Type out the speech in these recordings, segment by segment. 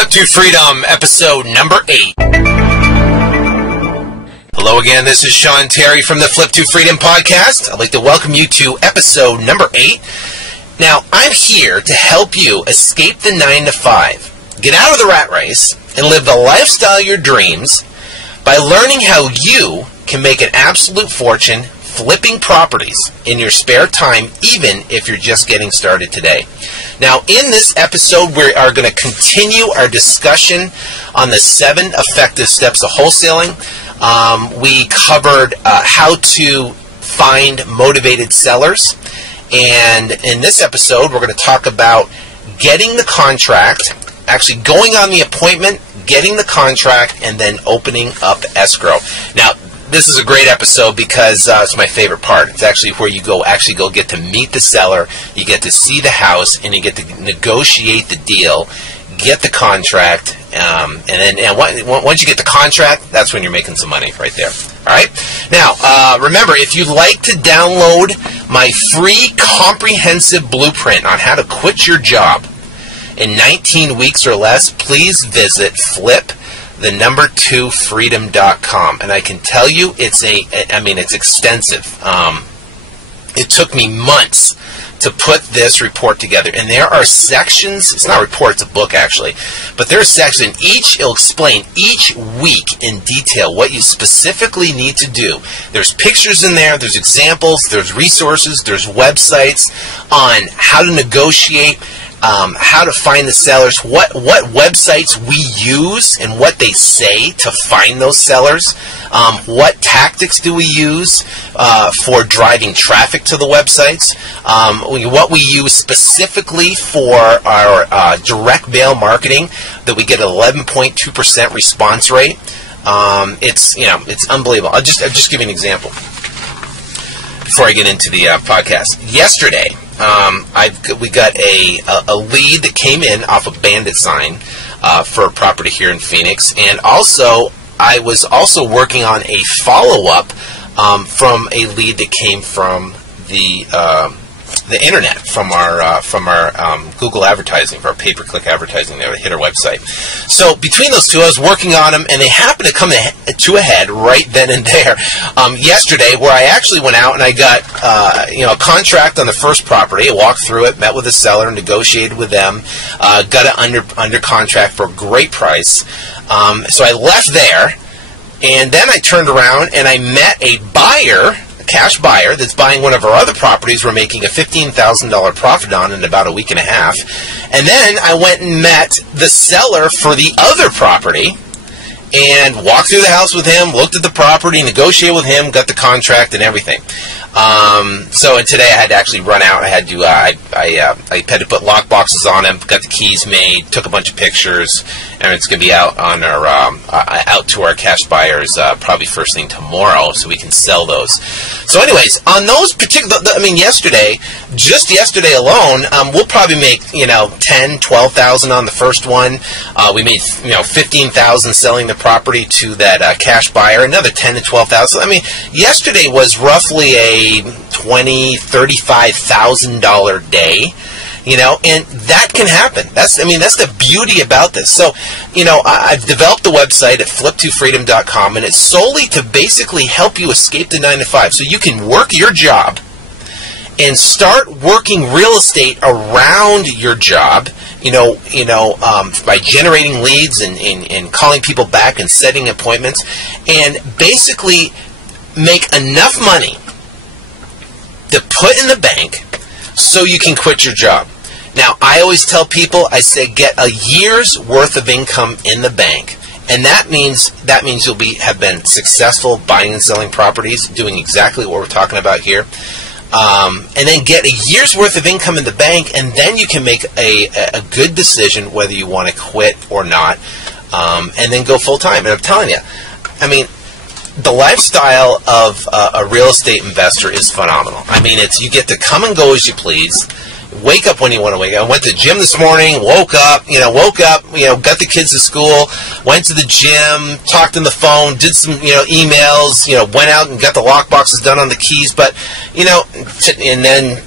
Flip to Freedom, episode number 8. Hello again, this is Sean Terry from the Flip to Freedom podcast. I'd like to welcome you to episode number 8. Now, I'm here to help you escape the 9 to 5, get out of the rat race, and live the lifestyle of your dreams by learning how you can make an absolute fortune flipping properties in your spare time, even if you're just getting started today. Now, in this episode, we are going to continue our discussion on the 7 effective steps of wholesaling. We covered how to find motivated sellers. And in this episode, we're going to talk about getting the contract, actually going on the appointment, getting the contract, and then opening up escrow. Now, this is a great episode because it's my favorite part. It's actually where you go get to meet the seller, you get to see the house, and you get to negotiate the deal, get the contract, and once you get the contract, that's when you're making some money right there. All right? Now, remember, if you'd like to download my free comprehensive blueprint on how to quit your job in 19 weeks or less, please visit flip2freedom.com. And I can tell you, it's extensive. It took me months to put this report together. And there are sections, it's not a report, it's a book actually, but there are sections, it'll explain each week in detail what you specifically need to do. There's pictures in there, there's examples, there's resources, there's websites on how to negotiate, how to find the sellers, what websites we use and what they say to find those sellers, what tactics do we use for driving traffic to the websites, what we use specifically for our direct mail marketing that we get an 11.2% response rate. It's unbelievable. I'll just give you an example before I get into the podcast. Yesterday, we got a lead that came in off a bandit sign for a property here in Phoenix, and also I was also working on a follow-up from a lead that came from the internet, from our Google advertising, for our pay-per-click advertising there, that hit our website. So between those two, I was working on them, and they happened to come to a head right then and there yesterday, where I actually went out and I got a contract on the first property. I walked through it, met with the seller, negotiated with them, got it under contract for a great price. So I left there, and then I turned around and I met a buyer, cash buyer that's buying one of our other properties we're making a $15,000 profit on in about a week and a half. And then I went and met the seller for the other property and walked through the house with him, looked at the property, negotiated with him, got the contract and everything. So today I had to actually run out. I had to put lock boxes on them, got the keys made, took a bunch of pictures, and it's going to be out on our out to our cash buyers probably first thing tomorrow, so we can sell those. So, anyways, on those particular, just yesterday alone, we'll probably make $10,000-$12,000 on the first one. We made $15,000 selling the property to that cash buyer, another $10,000 to $12,000. Yesterday was roughly a $20,000-$35,000 day, and that can happen. That's the beauty about this. So, I've developed the website at flip2freedom.com, and it's solely to basically help you escape the 9 to 5, so you can work your job and start working real estate around your job. By generating leads and calling people back and setting appointments, and basically make enough money to put in the bank so you can quit your job. Now, I always tell people, I say get a year's worth of income in the bank. And that means you'll have been successful buying and selling properties, doing exactly what we're talking about here. And then get a year's worth of income in the bank, and then you can make a good decision whether you want to quit or not, and then go full-time. And I'm telling you, the lifestyle of a real estate investor is phenomenal. You get to come and go as you please. Wake up when you want to wake up. I went to the gym this morning, woke up, got the kids to school, went to the gym, talked on the phone, did some, emails, went out and got the lock boxes done on the keys, but, and then,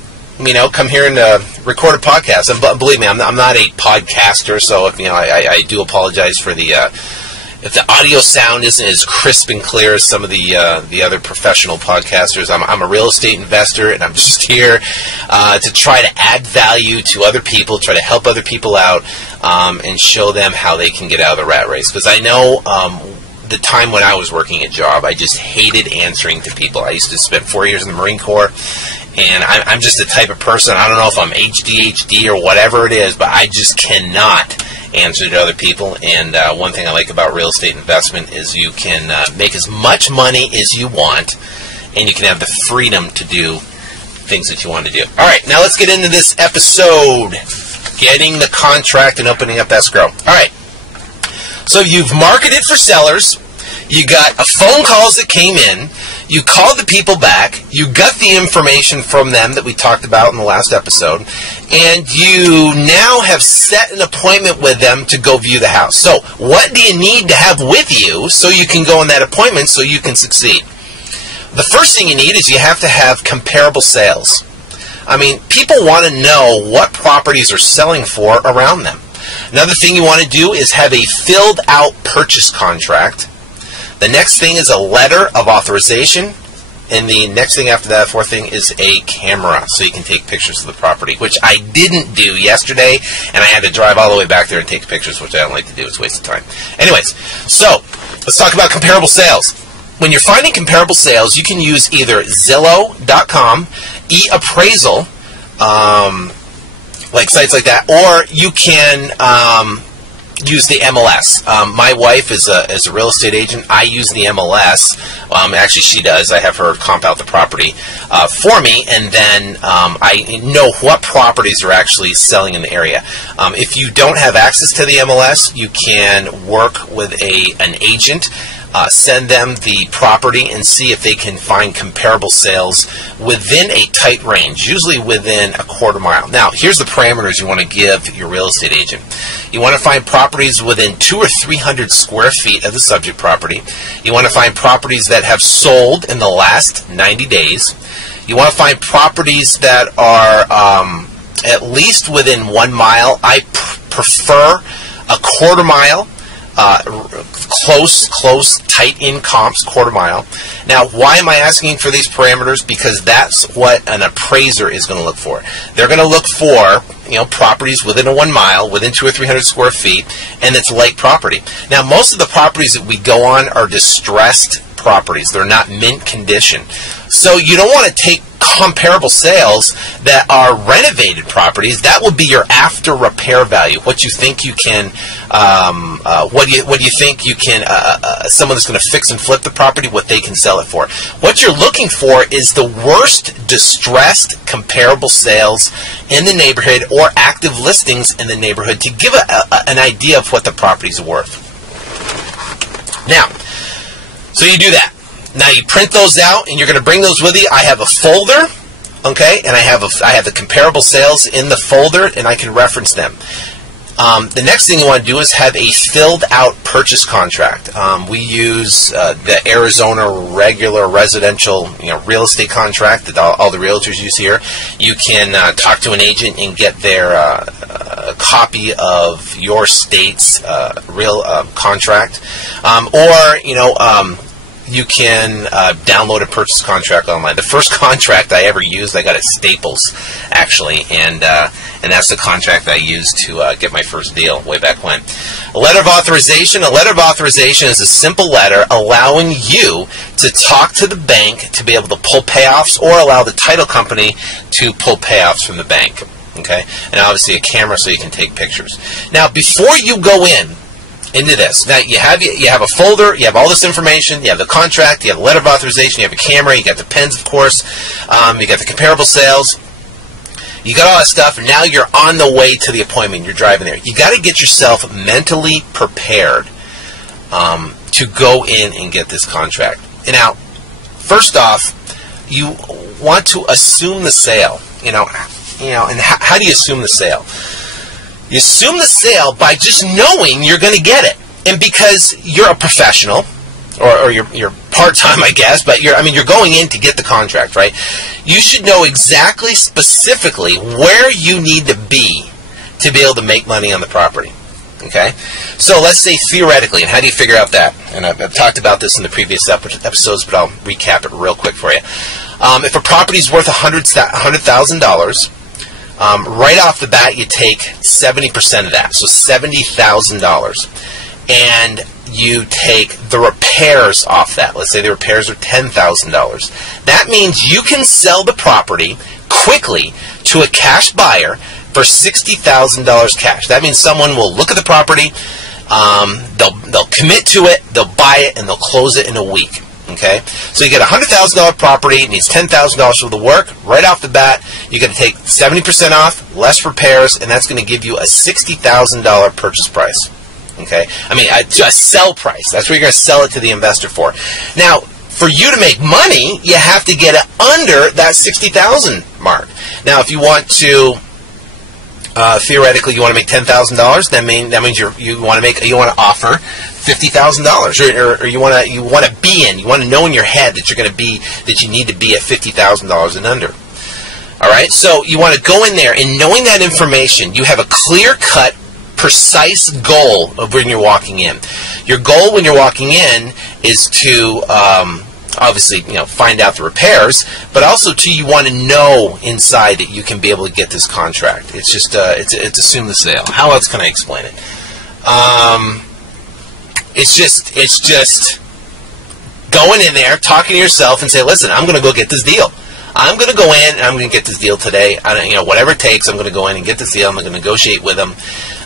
come here and record a podcast. And believe me, I'm not a podcaster, so if I do apologize for the if the audio sound isn't as crisp and clear as some of the other professional podcasters. I'm a real estate investor, and I'm just here to try to add value to other people, try to help other people out, and show them how they can get out of the rat race. Because I know the time when I was working a job, I just hated answering to people. I used to spend 4 years in the Marine Corps, and I'm just the type of person, I don't know if I'm ADHD or whatever it is, but I just cannot answer to other people. And one thing I like about real estate investment is you can make as much money as you want, and you can have the freedom to do things that you want to do. All right, now let's get into this episode, getting the contract and opening up escrow. All right, so you've marketed for sellers, you got a phone calls that came in, you called the people back, you got the information from them that we talked about in the last episode, and you now have set an appointment with them to go view the house. So what do you need to have with you so you can go on that appointment so you can succeed? The first thing you need is you have to have comparable sales. I mean, people want to know what properties are selling for around them. Another thing you want to do is have a filled out purchase contract. The next thing is a letter of authorization. And the next thing after that, fourth thing, is a camera so you can take pictures of the property, which I didn't do yesterday, and I had to drive all the way back there and take pictures, which I don't like to do. It's a waste of time. Anyways, so let's talk about comparable sales. When you're finding comparable sales, you can use either Zillow.com, eAppraisal, like sites like that, or you can use the MLS. My wife is a real estate agent. I use the MLS. Actually, she does. I have her comp out the property for me, and then I know what properties are actually selling in the area. If you don't have access to the MLS, you can work with an agent, send them the property, and see if they can find comparable sales within a tight range, usually within a quarter mile. Now, here's the parameters you want to give your real estate agent. You want to find properties within 200 or 300 square feet of the subject property. You want to find properties that have sold in the last 90 days. You want to find properties that are at least within 1 mile. I prefer a quarter mile. Close, tight-in comps, quarter mile. Now, why am I asking for these parameters? Because that's what an appraiser is going to look for. They're going to look for, properties within a 1 mile, within 200 or 300 square feet, and it's light property. Now, most of the properties that we go on are distressed properties. They're not mint condition. So you don't want to take comparable sales that are renovated properties. That would be your after repair value. What you think you can, what do you think you can, someone that's going to fix and flip the property, what they can sell it for. What you're looking for is the worst distressed comparable sales in the neighborhood or active listings in the neighborhood to give an idea of what the property's worth. Now, so you do that. Now you print those out, and you're going to bring those with you. I have a folder, okay, and I have the comparable sales in the folder, and I can reference them. The next thing you want to do is have a filled out purchase contract. We use the Arizona regular residential real estate contract that all the realtors use here. You can talk to an agent and get their copy of your state's real contract, or you can download a purchase contract online. The first contract I ever used, I got at Staples, actually, and that's the contract I used to get my first deal way back when. A letter of authorization. A letter of authorization is a simple letter allowing you to talk to the bank to be able to pull payoffs, or allow the title company to pull payoffs from the bank. Okay, and obviously a camera so you can take pictures. Now, before you go into this. Now, you have a folder, you have all this information, you have the contract, you have the letter of authorization, you have a camera, you got the pens, of course, you got the comparable sales, you got all that stuff, and now you're on the way to the appointment, you're driving there. You got to get yourself mentally prepared to go in and get this contract. And now, first off, you want to assume the sale, and how do you assume the sale? You assume the sale by just knowing you're going to get it. And because you're a professional, or you're part-time, I guess, but you're going in to get the contract, right? You should know exactly, specifically, where you need to be able to make money on the property. Okay? So let's say theoretically, and how do you figure out that? And I've talked about this in the previous episodes, but I'll recap it real quick for you. If a property is worth $100,000, right off the bat, you take 70% of that, so $70,000. And you take the repairs off that. Let's say the repairs are $10,000. That means you can sell the property quickly to a cash buyer for $60,000 cash. That means someone will look at the property, they'll commit to it, they'll buy it, and they'll close it in a week. Okay? So you get a $100,000 property, it needs $10,000 for the work. Right off the bat, you're going to take 70% off, less repairs, and that's going to give you a $60,000 purchase price. Okay? A sell price. That's what you're going to sell it to the investor for. Now, for you to make money, you have to get it under that $60,000 mark. Now, if you want to theoretically, you want to make $10,000. That means you want to offer $50,000, or you want to know in your head that you need to be at $50,000 and under. All right. So you want to go in there, and knowing that information, you have a clear-cut, precise goal of when you're walking in. Your goal when you're walking in is to obviously, find out the repairs, but also too, you want to know inside that you can be able to get this contract. It's just it's assume the sale. How else can I explain it? It's just going in there, talking to yourself, and say, listen, I'm going to go get this deal. I'm going to go in and I'm going to get this deal today. Whatever it takes, I'm going to go in and get this deal. I'm going to negotiate with them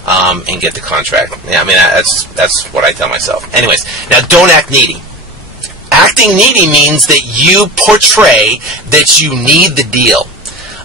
and get the contract. Yeah, that's what I tell myself. Anyways, now don't act needy. Acting needy means that you portray that you need the deal.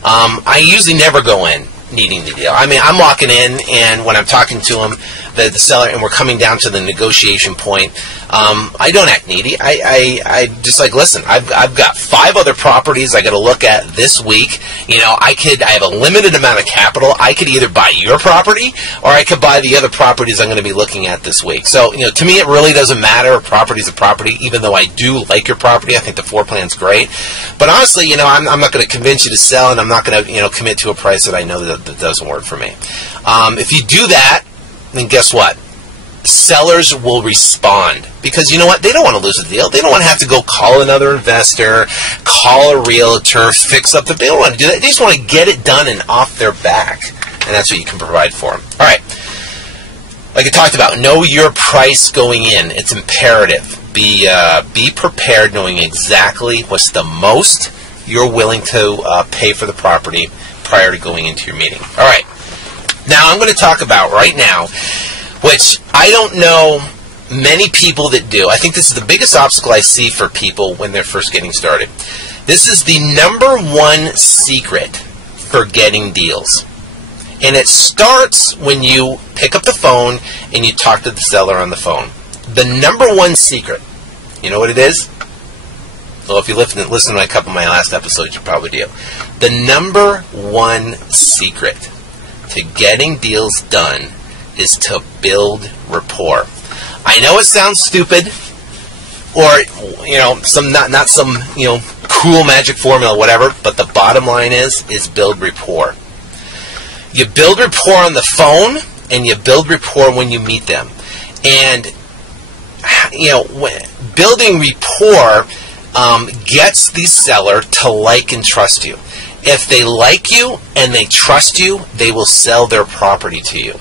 I usually never go in needing the deal. I'm walking in, and when I'm talking to them, the seller, and we're coming down to the negotiation point, I don't act needy. I just listen, I've got 5 other properties I got to look at this week. I have a limited amount of capital. I could either buy your property, or I could buy the other properties I'm going to be looking at this week. So, to me, it really doesn't matter. A property's a property, even though I do like your property. I think the floor plan's great. But honestly, I'm not going to convince you to sell, and I'm not going to, commit to a price that I know that doesn't work for me. If you do that, then guess what? Sellers will respond, because you know what? They don't want to lose a deal. They don't want to have to go call another investor, call a realtor, fix up the bill. They don't want to do that. They just want to get it done and off their back, and that's what you can provide for them. All right. Like I talked about, know your price going in. It's imperative. Be prepared, knowing exactly what's the most you're willing to pay for the property prior to going into your meeting. All right. Now, I'm going to talk about right now, which I don't know many people that do. I think this is the biggest obstacle I see for people when they're first getting started. This is the number one secret for getting deals. And it starts when you pick up the phone and you talk to the seller on the phone. The number one secret, you know what it is? Well, if you listen to a couple of my last episodes, you probably do. The number one secret to getting deals done is to build rapport. I know it sounds stupid, or not some cool magic formula, whatever. But the bottom line is build rapport. You build rapport on the phone, and you build rapport when you meet them. And building rapport gets the seller to like and trust you. If they like you and they trust you, they will sell their property to you.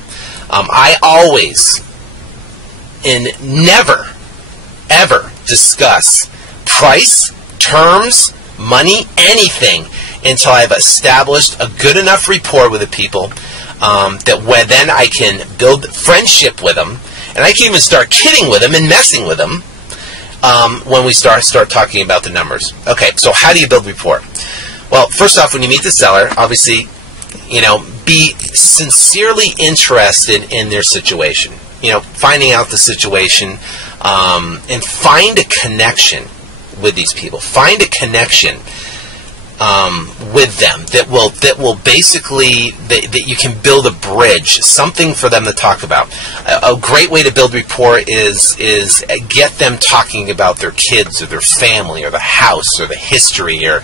I always and never, ever discuss price, terms, money, anything until I've established a good enough rapport with the people that then I can build friendship with them, and I can even start kidding with them and messing with them when we start talking about the numbers. Okay, so how do you build rapport? Well, first off, when you meet the seller, obviously, be sincerely interested in their situation. Finding out the situation, and find a connection with these people. Find a connection. with them that will basically that you can build a bridge, something for them to talk about. A great way to build rapport is get them talking about their kids or their family or the house or the history, or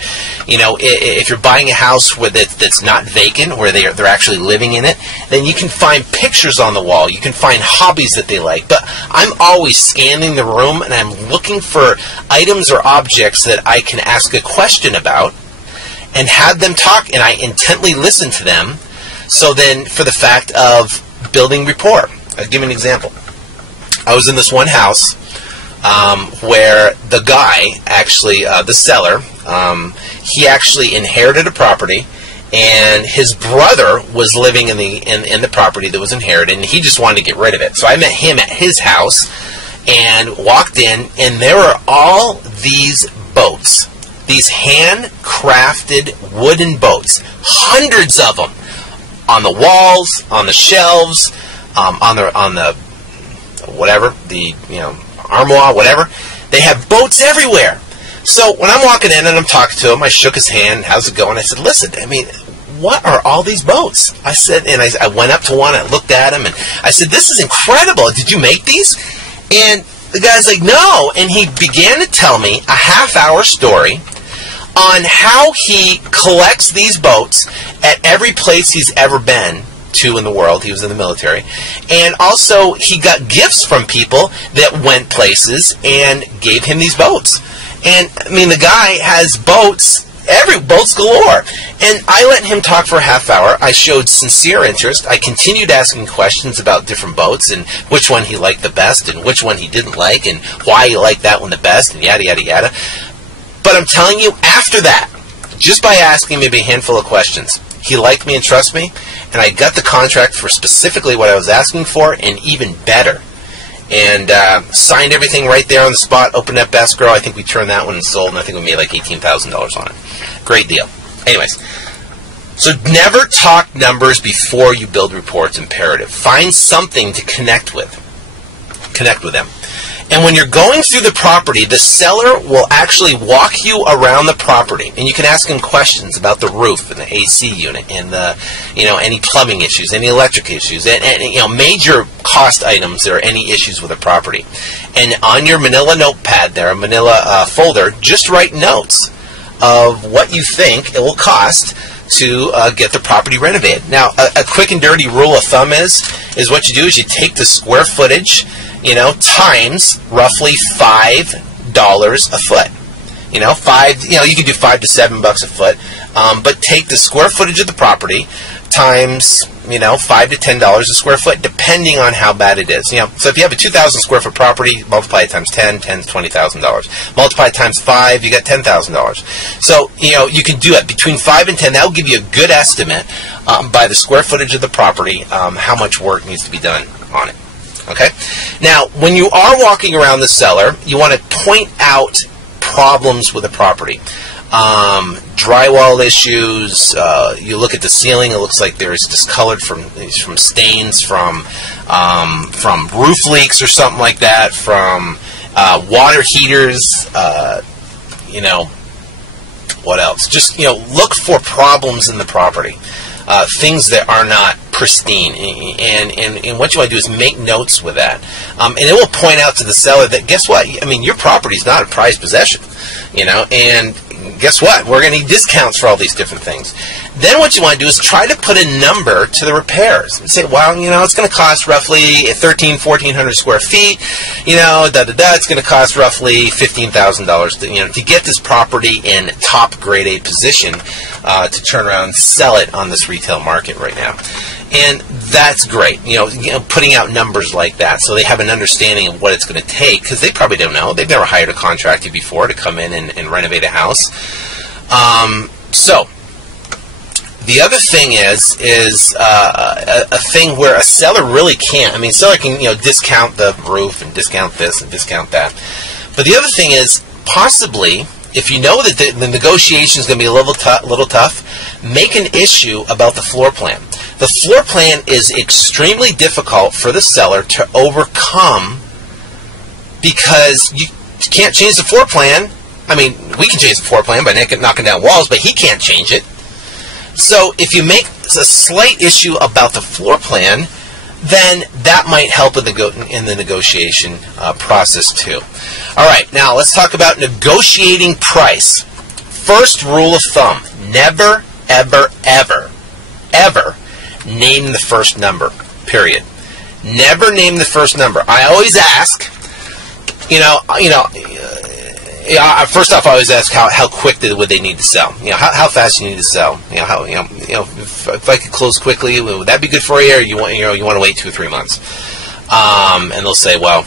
if you're buying a house that's not vacant, where they're actually living in it, then you can find pictures on the wall. You can find hobbies that they like. But I'm always scanning the room and I'm looking for items or objects that I can ask a question about and have them talk, and I intently listen to them. So then, for the fact of building rapport, I'll give you an example. I was in this one house where the guy, actually, the seller, he actually inherited a property, and his brother was living in the property that was inherited, and he just wanted to get rid of it. So I met him at his house and walked in, and there were all these boats. These handcrafted wooden boats, hundreds of them, on the walls, on the shelves, on the whatever, the armoire, whatever. They have boats everywhere. So when I'm walking in and I'm talking to him, I shook his hand. How's it going? I said, listen, what are all these boats? I said, and I went up to one, I looked at him, and I said, this is incredible. Did you make these? And the guy's like, no. And he began to tell me a half-hour story on how he collects these boats at every place he's ever been to in the world. He was in the military. And also, he got gifts from people that went places and gave him these boats. And, the guy has boats galore. And I let him talk for a half hour. I showed sincere interest. I continued asking questions about different boats and which one he liked the best and which one he didn't like and why he liked that one the best and yada, yada, yada. But I'm telling you, after that, just by asking maybe a handful of questions, he liked me and trusted me, and I got the contract for specifically what I was asking for, and even better. And signed everything right there on the spot, opened up escrow. I think we turned that one and sold, and I think we made like $18,000 on it. Great deal. Anyways, so never talk numbers before you build rapport. It's imperative. Find something to connect with. Connect with them. And when you're going through the property, the seller will actually walk you around the property, and you can ask him questions about the roof and the AC unit and the, any plumbing issues, any electric issues, and major cost items or any issues with the property. And on your Manila notepad there, a Manila folder, just write notes of what you think it will cost to get the property renovated. Now, a quick and dirty rule of thumb is what you do is you take the square footage, times roughly $5 a foot. You can do $5 to $7 a foot, but take the square footage of the property times, $5 to $10 a square foot, depending on how bad it is. So if you have a 2,000 square foot property, multiply it times 10, 10 is $20,000. Multiply it times 5, you got $10,000. So, you can do it between 5 and 10. That will give you a good estimate by the square footage of the property, how much work needs to be done on it. Okay? Now, when you are walking around the cellar, you want to point out problems with the property. Drywall issues, you look at the ceiling, it looks like there's discolored from stains, from roof leaks or something like that, from water heaters, what else? Just, look for problems in the property. Things that are not pristine, and what you want to do is make notes with that, and it will point out to the seller that, guess what, your property is not a prized possession, and guess what, we're going to need discounts for all these different things. Then what you want to do is try to put a number to the repairs and say, well, it's going to cost roughly 1,400 square feet, it's going to cost roughly $15,000 to get this property in top grade A position to turn around and sell it on this retail market right now. And that's great, putting out numbers like that so they have an understanding of what it's going to take, because they probably don't know. They've never hired a contractor before to come in and renovate a house. So the other thing is a thing where a seller really can't. Seller can discount the roof and discount this and discount that. But the other thing is, possibly, if you know that the negotiation is going to be a little tough, make an issue about the floor plan. The floor plan is extremely difficult for the seller to overcome, because you can't change the floor plan I mean, we can change the floor plan by knocking down walls, but he can't change it. So if you make a slight issue about the floor plan, then that might help in the negotiation process too. All right, now let's talk about negotiating price. First rule of thumb, never, ever, ever, ever name the first number, period. Never name the first number. I always ask, first off, I always ask how quick would they need to sell. How fast you need to sell. If I could close quickly, would that be good for you, or you want to wait 2 or 3 months? And they'll say, well,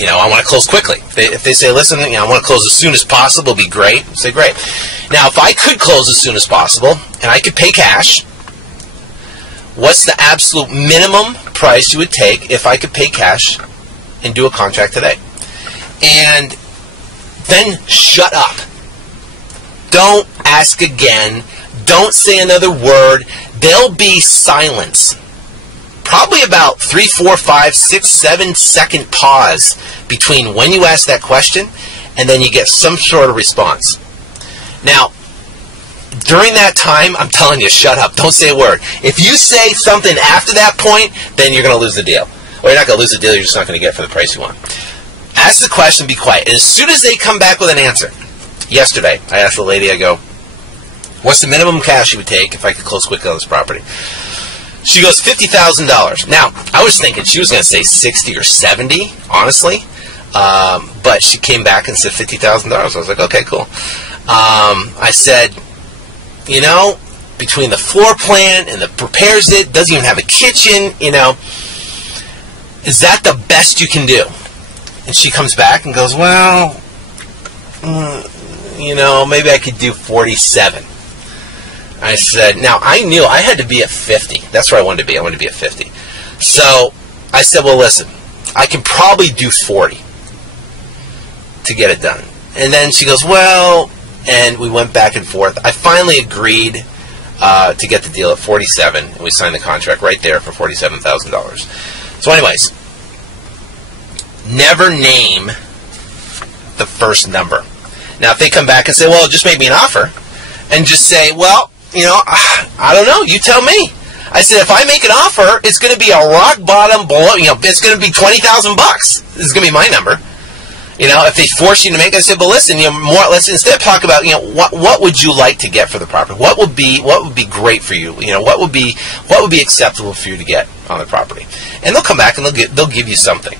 I want to close quickly. If they say, listen, I want to close as soon as possible, it'll be great. I'll say, great. Now, if I could close as soon as possible and I could pay cash, what's the absolute minimum price you would take if I could pay cash and do a contract today? And then shut up. Don't ask again. Don't say another word. There'll be silence. Probably about 3, 4, 5, 6, 7 second pause between when you ask that question and then you get some sort of response. Now, during that time, I'm telling you, shut up. Don't say a word. If you say something after that point, then you're going to lose the deal. Or you're not going to lose the deal, you're just not going to get it for the price you want. Ask the question, be quiet. And as soon as they come back with an answer, yesterday, I asked the lady, I go, what's the minimum cash you would take if I could close quickly on this property? She goes, $50,000. Now, I was thinking she was going to say 60 or 70, honestly. But she came back and said $50,000. I was like, okay, cool. I said, between the floor plan and the prepares it, doesn't even have a kitchen, is that the best you can do? And she comes back and goes, well, maybe I could do 47. I said, now I knew I had to be at 50. That's where I wanted to be. I wanted to be at 50. So I said, well, listen, I can probably do 40 to get it done. And then she goes, well, and we went back and forth. I finally agreed to get the deal at 47, and we signed the contract right there for $47,000. So anyways, never name the first number. Now, if they come back and say, well, just make me an offer, and just say, well, I don't know, you tell me. I said, if I make an offer, it's going to be a rock bottom blow, it's going to be $20,000. This is going to be my number. If they force you to make it, I said, but listen, let's instead talk about, what would you like to get for the property? What would be great for you? What would be acceptable for you to get on the property? And they'll come back and they'll give you something.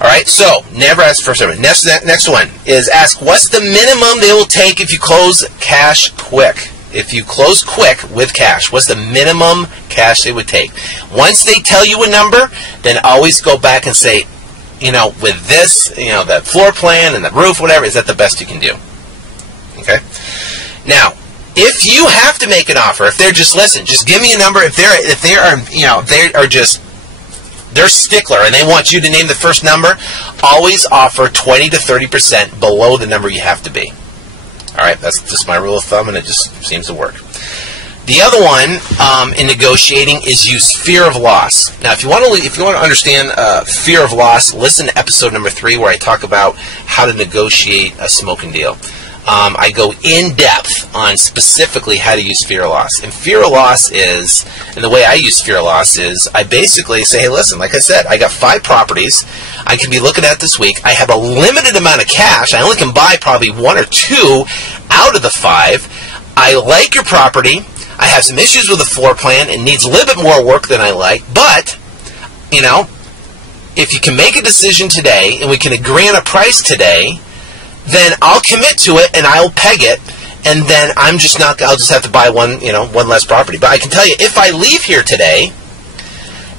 All right, so never ask for something. Next one is ask what's the minimum they will take if you close cash quick. If you close quick with cash, what's the minimum cash they would take? Once they tell you a number, then always go back and say, with this, that floor plan and the roof, whatever, is that the best you can do? Okay. Now, if you have to make an offer, if they're just just give me a number. If they're stickler and they want you to name the first number, always offer 20 to 30% below the number you have to be. All right, that's just my rule of thumb, and it just seems to work. The other one in negotiating is use fear of loss. Now, if you want to understand fear of loss, listen to episode number 3 where I talk about how to negotiate a smoking deal. I go in depth on specifically how to use fear of loss. And fear of loss is, and the way I use fear of loss is, I basically say, hey, listen, like I said, I got 5 properties I can be looking at this week. I have a limited amount of cash. I only can buy probably 1 or 2 out of the 5. I like your property. I have some issues with the floor plan. It needs a little bit more work than I like. But, if you can make a decision today and we can agree on a price today, then I'll commit to it and I'll peg it, and then I'll just have to buy one less property. But I can tell you, if I leave here today,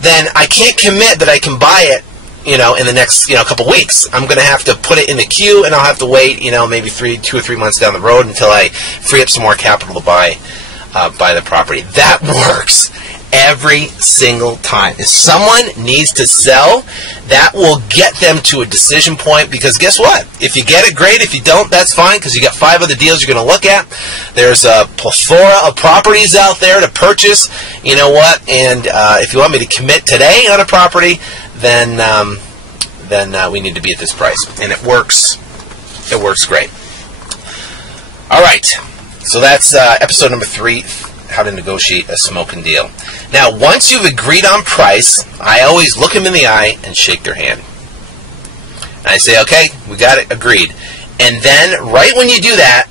then I can't commit that I can buy it, in the next, couple weeks. I'm going to have to put it in the queue, and I'll have to wait, maybe 2 or 3 months down the road until I free up some more capital to buy the property. That works every single time. If someone needs to sell, that will get them to a decision point, because guess what? If you get it, great. If you don't, that's fine, because you got 5 other deals you're going to look at. There's a plethora of properties out there to purchase. You know what? And if you want me to commit today on a property, then we need to be at this price. And it works It works great. All right, so that's episode number 3, how to negotiate a smoking deal. Now, once you've agreed on price, I always look them in the eye and shake their hand. And I say, okay, we got it, agreed. And then, right when you do that,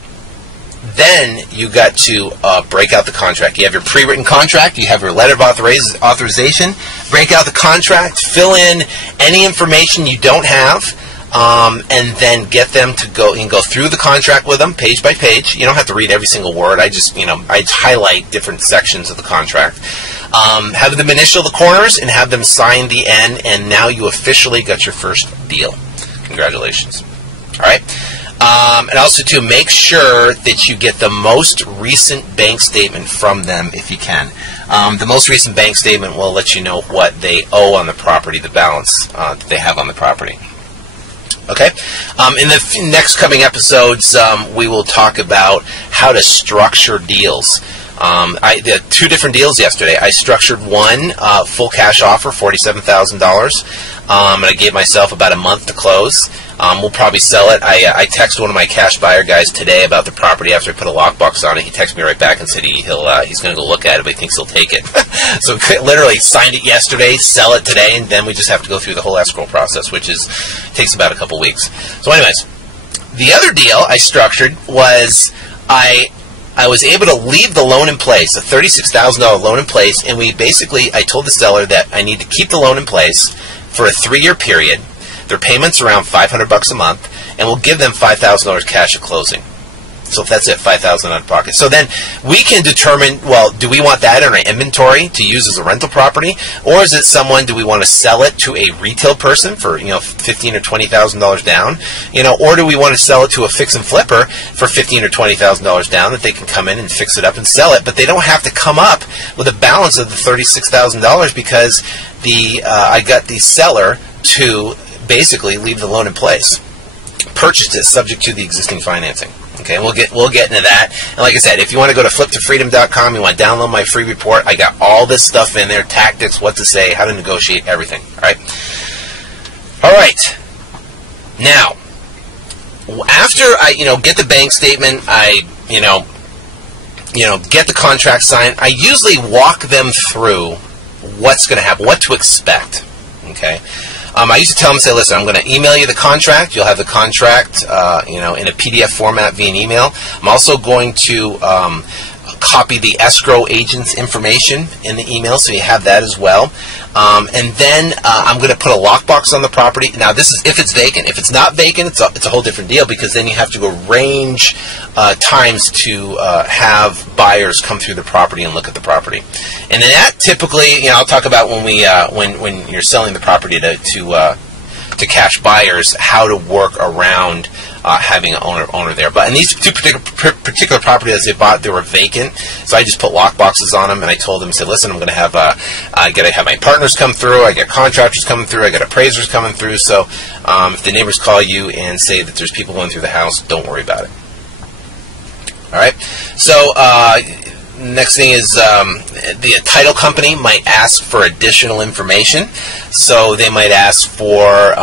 then you got to break out the contract. You have your pre-written contract, you have your letter of authorization, break out the contract, fill in any information you don't have, and then get them to go and go through the contract with them page by page. You don't have to read every single word. I just, I highlight different sections of the contract. Have them initial the corners and have them sign the end, and now you officially got your first deal. Congratulations. All right. And also, to make sure that you get the most recent bank statement from them if you can. The most recent bank statement will let you know what they owe on the property, the balance that they have on the property. Okay? In the next coming episodes, we will talk about how to structure deals. I did 2 different deals yesterday. I structured one full cash offer, $47,000, and I gave myself about a month to close. We'll probably sell it. I texted one of my cash buyer guys today about the property after I put a lockbox on it. He texted me right back and said he's going to go look at it, but he thinks he'll take it. So literally signed it yesterday, sell it today, and then we just have to go through the whole escrow process, which takes about a couple weeks. So anyways, the other deal I structured was I was able to leave the loan in place, a $36,000 loan in place, and I told the seller that I need to keep the loan in place for a 3-year period. Their payment's around $500 a month, and we'll give them $5,000 cash at closing. So if that's it, $5,000 out of pocket. So then we can determine, well, do we want that in our inventory to use as a rental property, or is it do we want to sell it to a retail person for $15,000 or $20,000 down, or do we want to sell it to a fix and flipper for $15,000 or $20,000 down that they can come in and fix it up and sell it, but they don't have to come up with a balance of the $36,000 because I got the seller to basically leave the loan in place, purchased it subject to the existing financing. Okay, we'll get into that. And like I said, if you want to go to fliptofreedom.com, you want to download my free report, I got all this stuff in there, tactics, what to say, how to negotiate, everything. All right. Now, after I get the bank statement, I get the contract signed, I usually walk them through what's going to happen, what to expect. Okay. I used to tell them, say, listen, I'm going to email you the contract. You'll have the contract, in a PDF format via an email. I'm also going to copy the escrow agent's information in the email, so you have that as well. And then I'm going to put a lockbox on the property. Now, this is if it's vacant. If it's not vacant, it's a whole different deal, because then you have to arrange times to have buyers come through the property and look at the property. And then that typically, I'll talk about when you're selling the property to cash buyers, how to work around having an owner there. But in these 2 particular properties they bought, they were vacant, so I just put lock boxes on them, and I told them, said, listen, I'm going to have I got to have my partners come through, I got contractors coming through, I got appraisers coming through, so if the neighbors call you and say that there's people going through the house, don't worry about it. All right, so next thing is the title company might ask for additional information. So they might ask for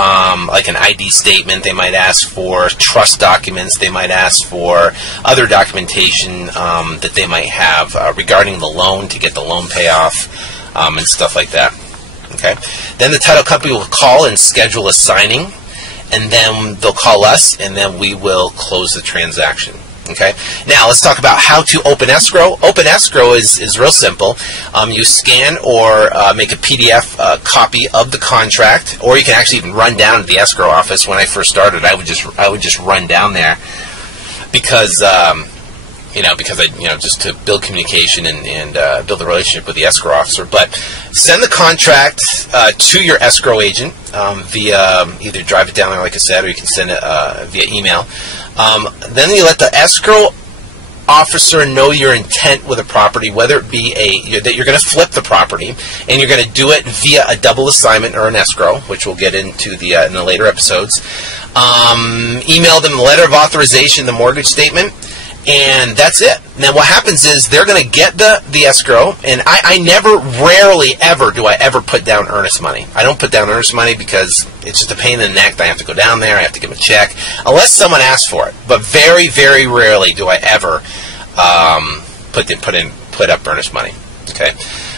like an ID statement. They might ask for trust documents. They might ask for other documentation that they might have regarding the loan to get the loan payoff and stuff like that. Okay. Then the title company will call and schedule a signing, and then they'll call us, and then we will close the transaction. Okay. Now let's talk about how to open escrow. Open escrow is real simple. You scan or make a PDF copy of the contract, or you can actually even run down to the escrow office. When I first started, I would just run down there because just to build communication and build a relationship with the escrow officer. But send the contract to your escrow agent via either drive it down there, like I said, or you can send it via email. Then you let the escrow officer know your intent with a property, whether it be that you're going to flip the property, and you're going to do it via a double assignment or an escrow, which we'll get into in the later episodes. Email them the letter of authorization, the mortgage statement, And that's it. Now what happens is they're going to get the escrow, and I rarely ever do I ever put down earnest money. I don't put down earnest money because it's just a pain in the neck. I have to go down there. I have to give them a check, unless someone asks for it. But very, very rarely do I ever put up earnest money. Okay.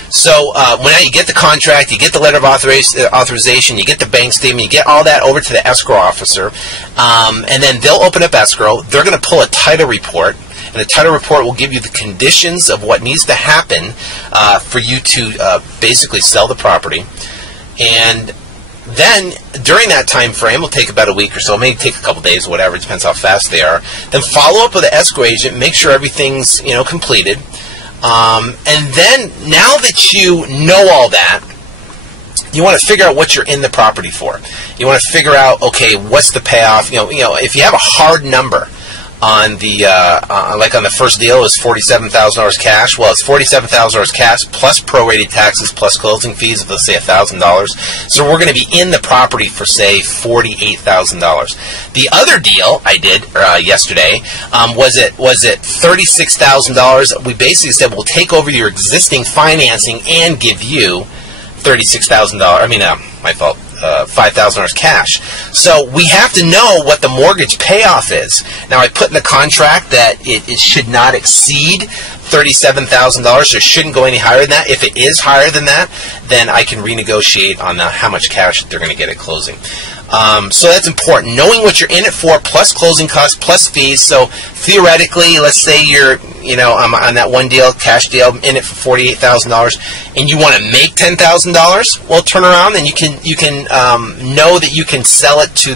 So when you get the contract, you get the letter of authorization, you get the bank statement, you get all that over to the escrow officer, and then they'll open up escrow. They're going to pull a title report, and the title report will give you the conditions of what needs to happen for you to basically sell the property. And then during that time frame, will take about a week or so, maybe take a couple days, whatever, it depends how fast they are. Then follow up with the escrow agent, make sure everything's completed. And then, now that you know all that, you want to figure out what you're in the property for. You want to figure out, okay, what's the payoff? If you have a hard number on the like on the first deal is $47,000 cash. Well, it's $47,000 cash plus prorated taxes plus closing fees of, let's say, $1,000. So we're going to be in the property for, say, $48,000. The other deal I did yesterday was at $36,000. We basically said we'll take over your existing financing and give you $36,000. My fault. $5,000 cash. So we have to know what the mortgage payoff is. Now, I put in the contract that it should not exceed $37,000, so it shouldn't go any higher than that. If it is higher than that, then I can renegotiate on how much cash they're going to get at closing. So that's important. Knowing what you're in it for, plus closing costs, plus fees. So theoretically, let's say you're, on that one deal, cash deal, in it for $48,000, and you want to make $10,000. Well, turn around and you can know that you can sell it to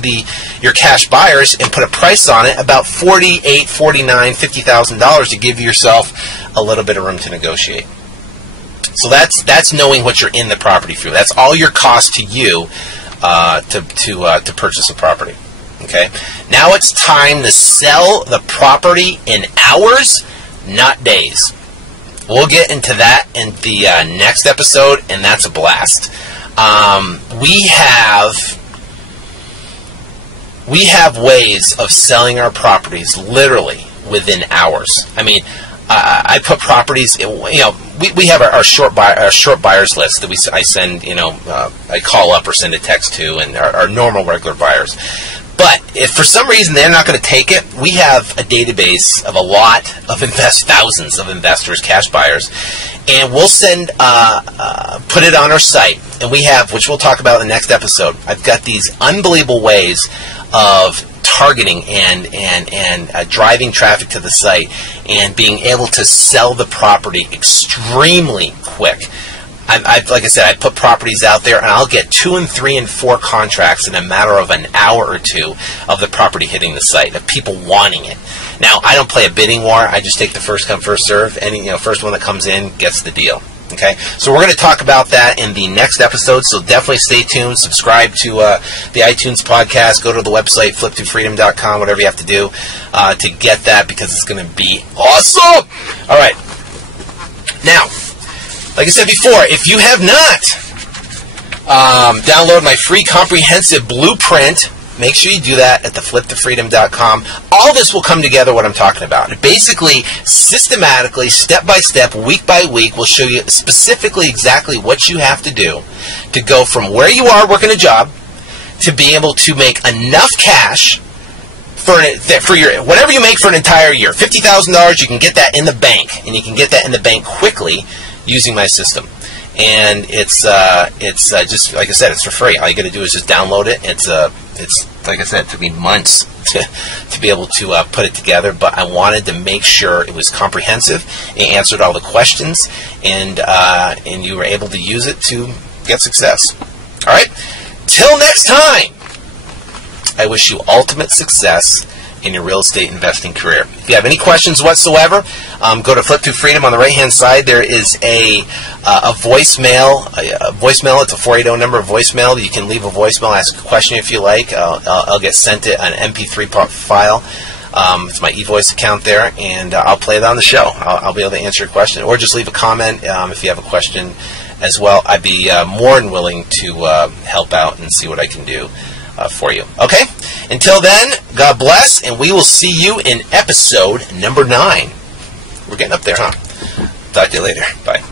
your cash buyers and put a price on it about $48,000, $49,000, $50,000 to give yourself a little bit of room to negotiate. So that's knowing what you're in the property for. That's all your cost to you. To purchase a property. Okay. Now it's time to sell the property in hours, not days. We'll get into that in the next episode, and that's a blast. We have ways of selling our properties literally within hours. I put properties. We have our short buyers list that I send. I call up or send a text to, and our normal regular buyers. But if for some reason they're not going to take it, we have a database of a lot of thousands of investors, cash buyers, and we'll put it on our site. And we have, which we'll talk about in the next episode. I've got these unbelievable ways of targeting and driving traffic to the site and being able to sell the property extremely quick. Like I said, I put properties out there, and I'll get 2 and 3 and 4 contracts in a matter of an hour or two of the property hitting the site, of people wanting it. Now, I don't play a bidding war. I just take the first come, first serve. First one that comes in gets the deal. Okay, so we're going to talk about that in the next episode, so definitely stay tuned. Subscribe to the iTunes podcast. Go to the website, flip2freedom.com, whatever you have to do to get that, because it's going to be awesome. All right. Now, like I said before, if you have not downloaded my free comprehensive blueprint, make sure you do that at theflip2freedom.com. All this will come together, what I'm talking about. It basically, systematically, step by step, week by week, will show you specifically exactly what you have to do to go from where you are working a job to be able to make enough cash for your whatever you make for an entire year. $50,000, you can get that in the bank, and you can get that in the bank quickly using my system. And it's just, like I said, it's for free. All you got to do is just download it. It's like I said, it took me months to be able to put it together, but I wanted to make sure it was comprehensive. It answered all the questions, and you were able to use it to get success. All right. Till next time, I wish you ultimate success in your real estate investing career. If you have any questions whatsoever, go to Flip2Freedom. On the right-hand side, there is a voicemail. It's a 480 number, a voicemail. You can leave a voicemail, ask a question if you like. I'll get sent it an MP3 file. It's my eVoice account there, and I'll play it on the show. I'll be able to answer your question, or just leave a comment if you have a question as well. I'd be more than willing to help out and see what I can do for you. Okay? Until then, God bless, and we will see you in episode number 9. We're getting up there, huh? Talk to you later. Bye.